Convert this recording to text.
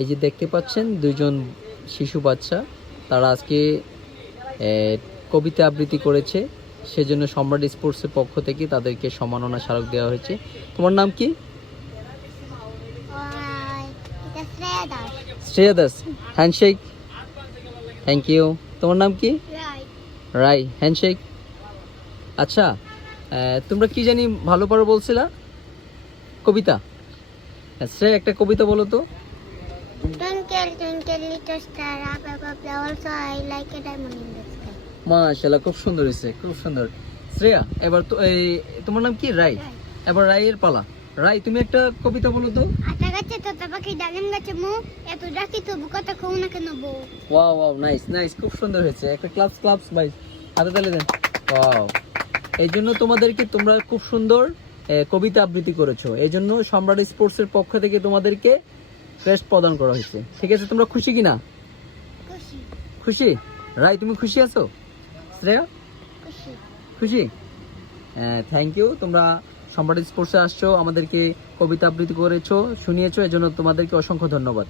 এই যে দেখতে পাচ্ছেন দুইজন শিশু বাচ্চা, তারা আজকে কবিতা আবৃত্তি করেছে, সেজন্য সম্রাট স্পোর্টসের পক্ষ থেকে তাদেরকে সম্মাননা স্মারক দেওয়া হয়েছে। তোমার নাম কি? এটা Shreya Das. Shreya Das, handshake. Thank you. তোমার নাম কি? রাই, হ্যান্ডশেক। আচ্ছা, তোমরা কি জানি ভালো পারো বলছিলা? কবিতা। শ্রেয়া, একটা কবিতা বলো তো। Twinkle, twinkle, little star, up above the world, so I like a diamond in the sky. মাশাআল্লাহ, খুব সুন্দর হয়েছে, খুব সুন্দর। শ্রেয়া, এবার তো তোমার নাম কি? রাই। এবার রাইয়ের পালা। রাই, তুমি একটা কবিতা বলো তো। আটা গাছে তোতা পাখি, ডালিম গাছে মৌ, এত ডাকি তবু কথা কও না কেন বউ। ওয়াও ওয়াও, নাইস নাইস, খুব সুন্দর হয়েছে। একটা ক্লাপস ক্লাপস ভাই, হাতে তালি দেন। ওয়াও, এই জন্য তোমাদেরকে, তোমরা খুব সুন্দর কবিতা আবৃত্তি করেছো, এই জন্য সম্রাট স্পোর্টসের পক্ষ থেকে তোমাদেরকে ক্রেস্ট প্রদান করা হয়েছে। ঠিক আছে, তোমরা খুশি কিনা? খুশি খুশি। রাই, তুমি খুশি আছো? শ্রেয়া, খুশি। খুশি? Thank you. তোমরা সম্রাট স্পোর্টসে আসছো, আমাদেরকে কবিতা আবৃত্তি করেছো, শুনিয়েছো, এজন্য তোমাদেরকে অসংখ্য ধন্যবাদ।